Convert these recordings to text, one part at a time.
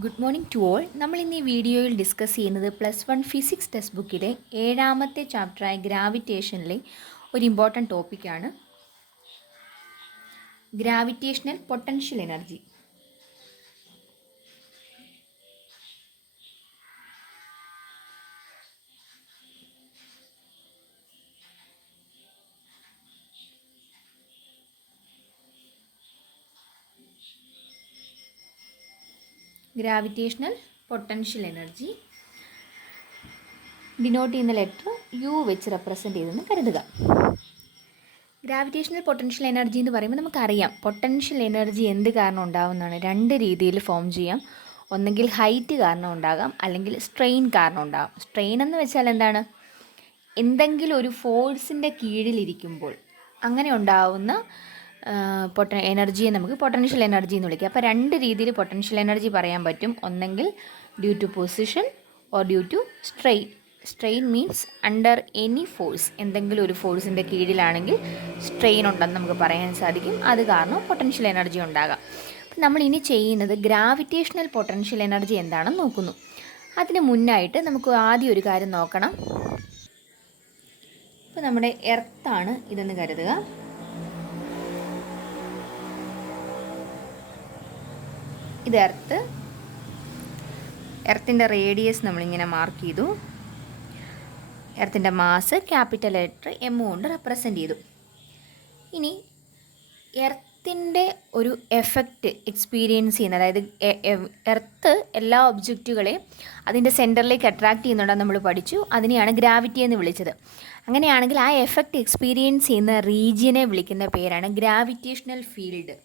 Good morning to all. നമ്മൾ ഇന്ന് ഈ വീഡിയോയിൽ ഡിസ്കസ് ചെയ്യുന്നത് +1 ഫിസിക്സ് ടെക്സ്റ്റ് ബുക്കിലെ 7ാമത്തെ ചാപ്റ്ററായ ഗ്രാവിറ്റേഷനിലെ ഒരു ഇമ്പോർട്ടൻറ്റ് ടോപ്പിക്കാണ് gravitational potential energy. Gravitational potential energy denote ചെയ്യുന്ന ലെറ്റർ യു വെച്ച് റെപ്രസെൻ്റ് ചെയ്തെന്ന് കരുതുക. ഗ്രാവിറ്റേഷണൽ പൊട്ടൻഷ്യൽ എനർജി എന്ന് പറയുമ്പോൾ നമുക്കറിയാം പൊട്ടൻഷ്യൽ എനർജി എന്ത് കാരണം ഉണ്ടാകുന്നതാണ്. രണ്ട് രീതിയിൽ ഫോം ചെയ്യാം. ഒന്നെങ്കിൽ ഹൈറ്റ് കാരണം ഉണ്ടാകാം, അല്ലെങ്കിൽ സ്ട്രെയിൻ കാരണം ഉണ്ടാകാം. സ്ട്രെയിൻ എന്ന് വെച്ചാൽ എന്താണ്? എന്തെങ്കിലും ഒരു ഫോഴ്സിൻ്റെ കീഴിലിരിക്കുമ്പോൾ അങ്ങനെ ഉണ്ടാവുന്ന എനർജിയെ നമുക്ക് പൊട്ടൻഷ്യൽ എനർജി എന്ന് വിളിക്കാം. അപ്പോൾ രണ്ട് രീതിയിൽ പൊട്ടൻഷ്യൽ എനർജി പറയാൻ പറ്റും. ഒന്നെങ്കിൽ due to position or due to strain. Strain means under any force, എന്തെങ്കിലും ഒരു ഫോഴ്സിൻ്റെ കീഴിലാണെങ്കിൽ സ്ട്രെയിൻ ഉണ്ടെന്ന് നമുക്ക് പറയാൻ സാധിക്കും. അത് കാരണം പൊട്ടൻഷ്യൽ എനർജി ഉണ്ടാകാം. അപ്പം നമ്മൾ ഇനി ചെയ്യുന്നത് ഗ്രാവിറ്റേഷണൽ പൊട്ടൻഷ്യൽ എനർജി എന്താണെന്ന് നോക്കുന്നു. അതിന് മുന്നായിട്ട് നമുക്ക് ആദ്യം ഒരു കാര്യം നോക്കണം. ഇപ്പോൾ നമ്മുടെ എർത്താണ് ഇതെന്ന് കരുതുക. ഇത് എർത്തിൻ്റെ റേഡിയസ് നമ്മളിങ്ങനെ മാർക്ക് ചെയ്തു. എർത്തിൻ്റെ മാസ് ക്യാപിറ്റൽ ലെറ്റർ എം കൊണ്ട് റെപ്രസെൻ്റ് ചെയ്തു. ഇനി എർത്തിൻ്റെ ഒരു എഫക്റ്റ് എക്സ്പീരിയൻസ് ചെയ്യുന്ന, അതായത് എർത്ത് എല്ലാ ഒബ്ജക്റ്റുകളെയും അതിൻ്റെ സെൻറ്ററിലേക്ക് അട്രാക്റ്റ് ചെയ്യുന്നുണ്ടെന്ന് നമ്മൾ പഠിച്ചു. അതിനെയാണ് ഗ്രാവിറ്റി എന്ന് വിളിച്ചത്. അങ്ങനെയാണെങ്കിൽ ആ എഫക്റ്റ് എക്സ്പീരിയൻസ് ചെയ്യുന്ന റീജിയനെ വിളിക്കുന്ന പേരാണ് ഗ്രാവിറ്റേഷണൽ ഫീൽഡ്.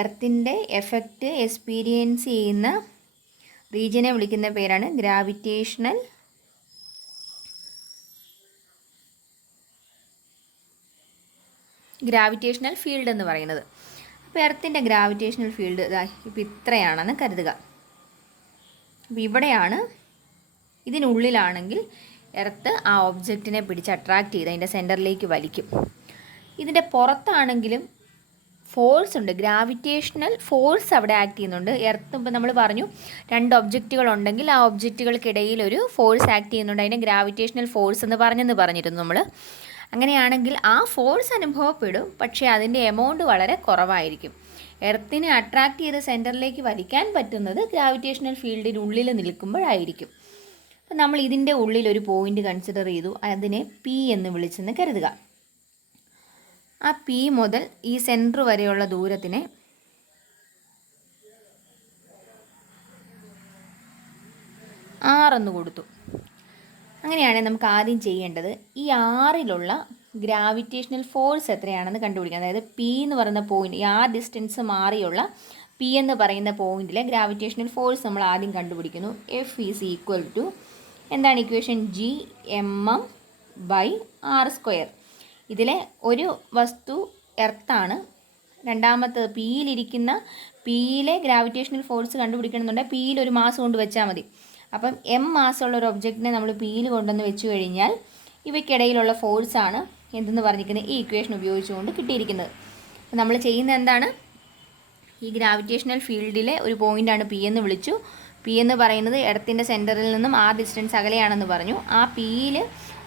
എർത്തിൻ്റെ എഫക്റ്റ് എക്സ്പീരിയൻസ് ചെയ്യുന്ന റീജിയനെ വിളിക്കുന്ന പേരാണ് ഗ്രാവിറ്റേഷണൽ ഫീൽഡ് എന്ന് പറയുന്നത്. അപ്പോൾ എർത്തിൻ്റെ ഗ്രാവിറ്റേഷണൽ ഫീൽഡ് ഇപ്പോൾ ഇത്രയാണെന്ന് കരുതുക. അപ്പോൾ ഇവിടെയാണ്, ഇതിനുള്ളിലാണെങ്കിൽ എർത്ത് ആ ഒബ്ജക്റ്റിനെ പിടിച്ച് അട്രാക്റ്റ് ചെയ്ത് അതിൻ്റെ സെൻറ്ററിലേക്ക് വലിക്കും. ഇതിൻ്റെ പുറത്താണെങ്കിലും ഫോഴ്സ് ഉണ്ട്, ഗ്രാവിറ്റേഷണൽ ഫോഴ്സ് അവിടെ ആക്ട് ചെയ്യുന്നുണ്ട്. എർത്ത് ഇപ്പോൾ നമ്മൾ പറഞ്ഞു, രണ്ട് ഒബ്ജക്റ്റുകൾ ഉണ്ടെങ്കിൽ ആ ഒബ്ജക്റ്റുകൾക്കിടയിൽ ഒരു ഫോഴ്സ് ആക്ട് ചെയ്യുന്നുണ്ട്. അതിനെ ഗ്രാവിറ്റേഷണൽ ഫോഴ്സ് എന്ന് പറഞ്ഞിരുന്നു നമ്മൾ. അങ്ങനെയാണെങ്കിൽ ആ ഫോഴ്സ് അനുഭവപ്പെടും, പക്ഷേ അതിൻ്റെ എമൗണ്ട് വളരെ കുറവായിരിക്കും. എർത്തിനെ അട്രാക്റ്റ് ചെയ്ത് സെൻറ്ററിലേക്ക് വലിക്കാൻ പറ്റുന്നത് ഗ്രാവിറ്റേഷണൽ ഫീൽഡിനുള്ളിൽ നിൽക്കുമ്പോഴായിരിക്കും. അപ്പോൾ നമ്മൾ ഇതിൻ്റെ ഉള്ളിൽ ഒരു പോയിൻ്റ് കൺസിഡർ ചെയ്തു. അതിനെ പി എന്ന് വിളിച്ചെന്ന് കരുതുക. ആ പി മുതൽ ഈ സെൻറ്റർ വരെയുള്ള ദൂരത്തിനെ ആറെന്ന് കൊടുത്തു. അങ്ങനെയാണെങ്കിൽ നമുക്ക് ആദ്യം ചെയ്യേണ്ടത് ഈ ആറിലുള്ള ഗ്രാവിറ്റേഷണൽ ഫോഴ്സ് എത്രയാണെന്ന് കണ്ടുപിടിക്കാം. അതായത് പി എന്ന് പറയുന്ന പോയിൻ്റ്, ഈ ആർ ഡിസ്റ്റൻസ് മാറിയുള്ള പി എന്ന് പറയുന്ന പോയിൻറ്റിലെ ഗ്രാവിറ്റേഷണൽ ഫോഴ്സ് നമ്മൾ ആദ്യം കണ്ടുപിടിക്കുന്നു. എഫ് ഈസ് ഈക്വൽ ടു എന്താണ് equation? G M M by R square. ഇതിലെ ഒരു വസ്തു എർത്താണ്, രണ്ടാമത്തെ പിയിലെ ഗ്രാവിറ്റേഷണൽ ഫോഴ്സ് കണ്ടുപിടിക്കണമെന്നുണ്ടെങ്കിൽ പിയിൽ ഒരു മാസ് കൊണ്ട് വെച്ചാൽ മതി. അപ്പം എം മാസമുള്ള ഒരു ഒബ്ജക്റ്റിനെ നമ്മൾ പിയിൽ കൊണ്ടുവന്ന് വെച്ച് കഴിഞ്ഞാൽ ഇവയ്ക്കിടയിലുള്ള ഫോഴ്സാണ് എന്തെന്ന് പറഞ്ഞിരിക്കുന്നത് ഈ ഇക്വേഷൻ ഉപയോഗിച്ചുകൊണ്ട് കിട്ടിയിരിക്കുന്നത്. അപ്പം നമ്മൾ ചെയ്യുന്നത് എന്താണ്? ഈ ഗ്രാവിറ്റേഷണൽ ഫീൽഡിലെ ഒരു പോയിൻ്റാണ് പി എന്ന് വിളിച്ചു. പി എന്ന് പറയുന്നത് എർത്തിൻ്റെ സെൻറ്ററിൽ നിന്നും ആ ഡിസ്റ്റൻസ് അകലെയാണെന്ന് പറഞ്ഞു. ആ പിയിൽ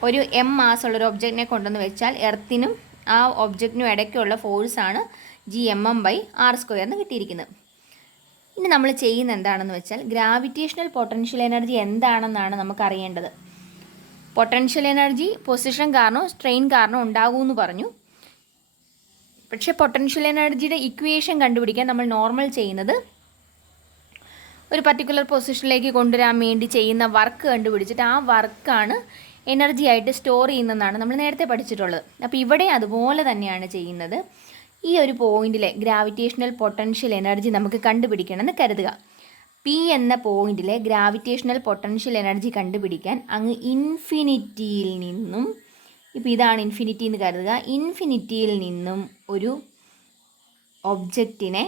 ഒരു എം മാസമുള്ളൊരു ഒബ്ജക്റ്റിനെ കൊണ്ടുവന്ന് വെച്ചാൽ എർത്തിനും ആ ഒബ്ജക്റ്റിനും ഇടയ്ക്കുള്ള ഫോഴ്സാണ് G M M by R സ്ക്വയറിന് കിട്ടിയിരിക്കുന്നത്. ഇനി നമ്മൾ ചെയ്യുന്ന എന്താണെന്ന് വെച്ചാൽ ഗ്രാവിറ്റേഷണൽ പൊട്ടൻഷ്യൽ എനർജി എന്താണെന്നാണ് നമുക്കറിയേണ്ടത്. പൊട്ടൻഷ്യൽ എനർജി പൊസിഷൻ കാരണവും സ്ട്രെയിൻ കാരണവും ഉണ്ടാകുമെന്ന് പറഞ്ഞു. പക്ഷേ പൊട്ടൻഷ്യൽ എനർജിയുടെ ഇക്വേഷൻ കണ്ടുപിടിക്കാൻ നമ്മൾ നോർമൽ ചെയ്യുന്നത് ഒരു പർട്ടിക്കുലർ പൊസിഷനിലേക്ക് കൊണ്ടുവരാൻ വേണ്ടി ചെയ്യുന്ന വർക്ക് കണ്ടുപിടിച്ചിട്ട് ആ വർക്കാണ് എനർജി ആയിട്ട് സ്റ്റോർ ചെയ്യുന്നതെന്നാണ് നമ്മൾ നേരത്തെ പഠിച്ചിട്ടുള്ളത്. അപ്പോൾ ഇവിടെ അതുപോലെ തന്നെയാണ് ചെയ്യുന്നത്. ഈ ഒരു പോയിന്റിലെ ഗ്രാവിറ്റേഷണൽ പൊട്ടൻഷ്യൽ എനർജി നമുക്ക് കണ്ടുപിടിക്കണമെന്ന് കരുതുക. പി എന്ന പോയിന്റിലെ ഗ്രാവിറ്റേഷണൽ പൊട്ടൻഷ്യൽ എനർജി കണ്ടുപിടിക്കാൻ അങ്ങ് ഇൻഫിനിറ്റിയിൽ നിന്നും, ഇപ്പോൾ ഇതാണ് ഇൻഫിനിറ്റി എന്ന് കരുതുക, ഇൻഫിനിറ്റിയിൽ നിന്നും ഒരു ഒബ്ജക്റ്റിനെ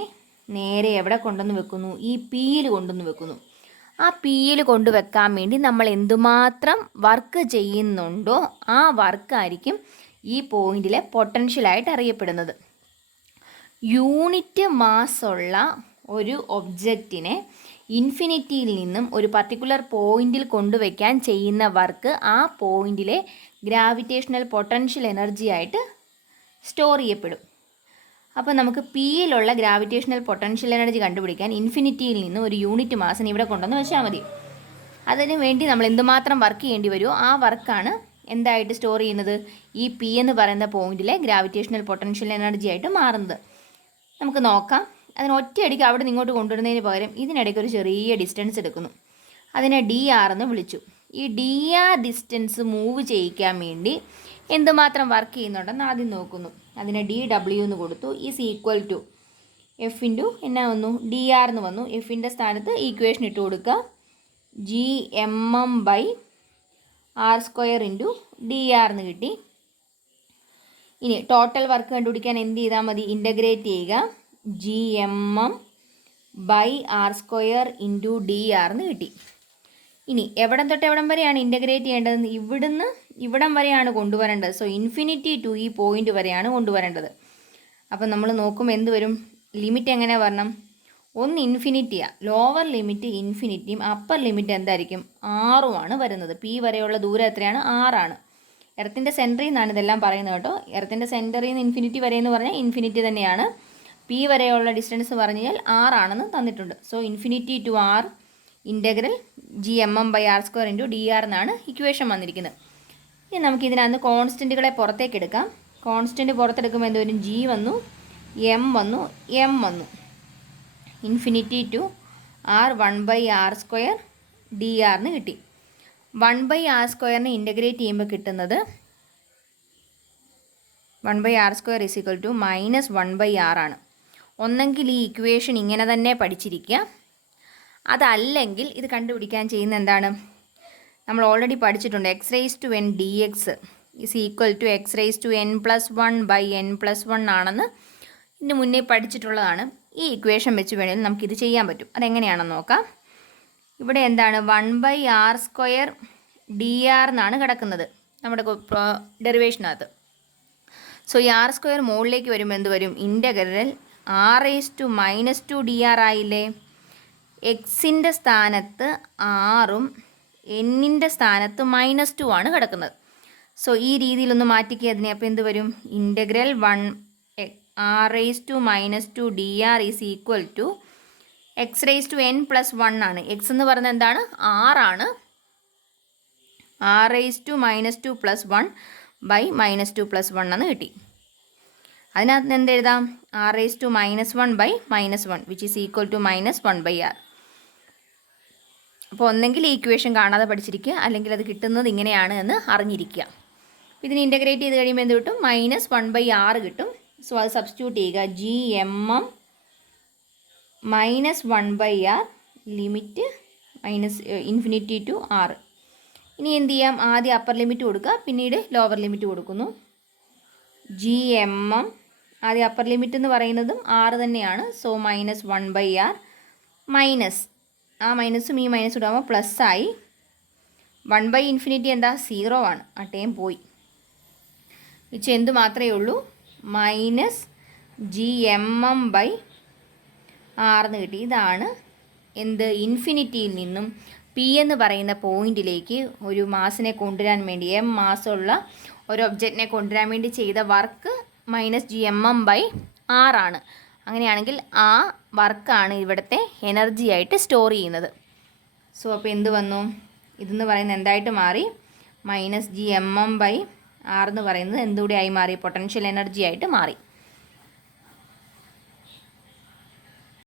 നേരെ എവിടെ കൊണ്ടുവന്ന് വെക്കുന്നു? ഈ പിയിൽ കൊണ്ടുവന്ന് വെക്കുന്നു. ആ പിയിൽ കൊണ്ടുവെക്കാൻ വേണ്ടി നമ്മൾ എന്തുമാത്രം വർക്ക് ചെയ്യുന്നുണ്ടോ ആ വർക്കായിരിക്കും ഈ പോയിന്റിലെ പൊട്ടൻഷ്യലായിട്ട് അറിയപ്പെടുന്നത്. യൂണിറ്റ് മാസ്സുള്ള ഒരു ഒബ്ജക്റ്റിനെ ഇൻഫിനിറ്റിയിൽ നിന്നും ഒരു പർട്ടിക്കുലർ പോയിന്റിൽ കൊണ്ടുവയ്ക്കാൻ ചെയ്യുന്ന വർക്ക് ആ പോയിന്റിലെ ഗ്രാവിറ്റേഷണൽ പൊട്ടൻഷ്യൽ എനർജി ആയിട്ട് സ്റ്റോർ ചെയ്യപ്പെടും. അപ്പോൾ നമുക്ക് പിയിലുള്ള ഗ്രാവിറ്റേഷണൽ പൊട്ടൻഷ്യൽ എനർജി കണ്ടുപിടിക്കാൻ ഇൻഫിനിറ്റിയിൽ നിന്ന് ഒരു യൂണിറ്റ് മാസിനെ ഇവിടെ കൊണ്ടുവന്ന് വെച്ചാൽ മതി. അതിന് വേണ്ടി നമ്മൾ എന്തുമാത്രം വർക്ക് ചെയ്യേണ്ടി വരുമോ ആ വർക്കാണ് എന്തായിട്ട് സ്റ്റോർ ചെയ്യുന്നത്, ഈ പി എന്ന് പറയുന്ന പോയിന്റിലെ ഗ്രാവിറ്റേഷണൽ പൊട്ടൻഷ്യൽ എനർജി ആയിട്ട് മാറുന്നത്. നമുക്ക് നോക്കാം. അതിന് ഒറ്റയടിക്ക് അവിടെ നിന്ന് ഇങ്ങോട്ട് കൊണ്ടുവരുന്നതിന് പകരം ഇതിനിടയ്ക്ക് ഒരു ചെറിയ ഡിസ്റ്റൻസ് എടുക്കുന്നു. അതിനെ ഡി ആർ എന്ന് വിളിച്ചു. ഈ ഡി ആർ ഡിസ്റ്റൻസ് മൂവ് ചെയ്യിക്കാൻ വേണ്ടി എന്തുമാത്രം വർക്ക് ചെയ്യുന്നുണ്ടെന്ന് ആദ്യം നോക്കുന്നു. അതിനെ ഡി ഡബ്ല്യു എന്ന് കൊടുത്തു. Is equal to F into എന്നാ വന്നു, ഡി ആർ എന്ന് വന്നു. എഫിൻ്റെ സ്ഥാനത്ത് ഈക്വേഷൻ ഇട്ട് കൊടുക്കുക. G M M by R square into D R എന്ന് കിട്ടി. ഇനി ടോട്ടൽ വർക്ക് കണ്ടുപിടിക്കാൻ എന്ത് ചെയ്താൽ മതി, ഇൻ്റഗ്രേറ്റ് ചെയ്യുക. G M M by R square into D R എന്ന് കിട്ടി. ഇനി എവിടം തൊട്ട് എവിടം വരെയാണ് ഇൻ്റഗ്രേറ്റ് ചെയ്യേണ്ടത്, ഇവിടുന്ന് ഇവിടം വരെയാണ് കൊണ്ടുവരേണ്ടത്. സോ ഇൻഫിനിറ്റി ടു ഈ പോയിൻ്റ് വരെയാണ് കൊണ്ടുവരേണ്ടത്. അപ്പം നമ്മൾ നോക്കുമ്പോൾ എന്ത് വരും, ലിമിറ്റ് എങ്ങനെ വരണം, ഒന്ന് ഇൻഫിനിറ്റിയാണ്, ലോവർ ലിമിറ്റ് ഇൻഫിനിറ്റിയും അപ്പർ ലിമിറ്റ് എന്തായിരിക്കും, 6ഉമാണ് വരുന്നത്. പി വരെയുള്ള ദൂരം എത്രയാണ്, 6ആണ്. എർത്തിൻ്റെ സെൻറ്ററിൽ നിന്നാണ് ഇതെല്ലാം പറയുന്നത് കേട്ടോ. എർത്തിൻ്റെ സെൻറ്ററിൽ നിന്ന് ഇൻഫിനിറ്റി വരെ എന്ന് പറഞ്ഞാൽ ഇൻഫിനിറ്റി തന്നെയാണ്. പി വരെയുള്ള ഡിസ്റ്റൻസ് പറഞ്ഞു കഴിഞ്ഞാൽ 6ആണെന്ന് തന്നിട്ടുണ്ട്. So infinity to R integral G M M by R square into D R എന്നാണ് ഇക്വേഷൻ വന്നിരിക്കുന്നത്. ഇനി നമുക്ക് ഇതിനകത്ത് കോൺസ്റ്റൻറ്റുകളെ പുറത്തേക്ക് എടുക്കാം. കോൺസ്റ്റൻറ്റ് പുറത്തെടുക്കുമ്പോൾ എന്ത് വരും, ജി വന്നു, എം വന്നു, എം വന്നു. Infinity to R 1/r square D ആറിന് കിട്ടി. 1/r സ്ക്വയറിനെ ഇൻ്റഗ്രേറ്റ് ചെയ്യുമ്പോൾ കിട്ടുന്നത് 1/r square is equal to -1/r ആണ്. ഒന്നെങ്കിൽ ഈ ഇക്വേഷൻ ഇങ്ങനെ തന്നെ പഠിച്ചിരിക്കുക, അതല്ലെങ്കിൽ ഇത് കണ്ടുപിടിക്കാൻ ചെയ്യുന്ന എന്താണ്, നമ്മൾ ഓൾറെഡി പഠിച്ചിട്ടുണ്ട്. X raise to N D X is equal to X raise to n+1/n+1 ആണെന്ന് ഇതിന് മുന്നേ പഠിച്ചിട്ടുള്ളതാണ്. ഈ ഇക്വേഷൻ വെച്ച് വേണമെങ്കിൽ നമുക്കിത് ചെയ്യാൻ പറ്റും. അതെങ്ങനെയാണെന്ന് നോക്കാം. ഇവിടെ എന്താണ്, 1/r സ്ക്വയർ ഡി ആർ എന്നാണ് കിടക്കുന്നത് നമ്മുടെ ഡെറിവേഷനകത്ത്. സോ ഈ ആർ സ്ക്വയർ മുകളിലേക്ക് വരുമ്പോൾ എന്ത് വരും, ഇൻ്റഗ്രൽ r⁻² dr ആയില്ലേ. എക്സിൻ്റെ സ്ഥാനത്ത് ആറും എന്നിൻ്റെ സ്ഥാനത്ത് -2 ആണ് കിടക്കുന്നത്. സോ ഈ രീതിയിലൊന്ന് മാറ്റിക്കുക അതിനെ. അപ്പോൾ എന്ത് വരും, integral r⁻² dr is equal to x⁻n+1 ആണ്. എക്സ് എന്ന് പറയുന്നത് എന്താണ്, 6ആണ്. r⁻²+1 ബൈ -2+1 എന്ന് കിട്ടി. അതിനകത്ത് എന്ത് എഴുതാം, r⁻1 by -1 which is equal to -1/r. അപ്പോൾ ഒന്നെങ്കിൽ ഈ ഇക്വേഷൻ കാണാതെ പഠിച്ചിരിക്കുക, അല്ലെങ്കിൽ അത് കിട്ടുന്നത് ഇങ്ങനെയാണ് എന്ന് അറിഞ്ഞിരിക്കുക. ഇതിന് ഇൻ്റഗ്രേറ്റ് ചെയ്ത് കഴിയുമ്പോൾ എന്ത് കിട്ടും, -1/r കിട്ടും. സോ അത് സബ്സ്റ്റിറ്റ്യൂട്ട് ചെയ്യുക. G M M -1/r limit infinity to R. ഇനി എന്ത് ചെയ്യാം, ആദ്യം അപ്പർ ലിമിറ്റ് കൊടുക്കുക, പിന്നീട് ലോവർ ലിമിറ്റ് കൊടുക്കുന്നു. ജി എം എം ആദ്യം അപ്പർ ലിമിറ്റ് എന്ന് പറയുന്നതും 6 തന്നെയാണ്. സോ -1/r മൈനസ് ആ മൈനസും ഈ മൈനസും ഇടാകുമ്പോൾ പ്ലസ് ആയി. 1/∞ എന്താ, 0 ആണ്. ആ ടൈം പോയി. വെച്ച് എന്ത് മാത്രമേ ഉള്ളൂ, -GMM/r എന്ന് കിട്ടി. ഇതാണ് എന്ത്, ഇൻഫിനിറ്റിയിൽ നിന്നും പി എന്ന് പറയുന്ന പോയിന്റിലേക്ക് ഒരു മാസിനെ കൊണ്ടുവരാൻ വേണ്ടി, എം മാസമുള്ള ഒരു ഒബ്ജക്റ്റിനെ കൊണ്ടുവരാൻ വേണ്ടി ചെയ്ത വർക്ക് -GMM/r ആണ്. അങ്ങനെയാണെങ്കിൽ ആ വർക്കാണ് ഇവിടുത്തെ എനർജി ആയിട്ട് സ്റ്റോർ ചെയ്യുന്നത്. സോ അപ്പോൾ എന്ത് വന്നു, ഇതെന്ന് പറയുന്നത് എന്തായിട്ട് മാറി, -GMM/r എന്ന് പറയുന്നത് എന്തുകൂടി ആയി മാറി, പൊട്ടൻഷ്യൽ എനർജി ആയിട്ട് മാറി.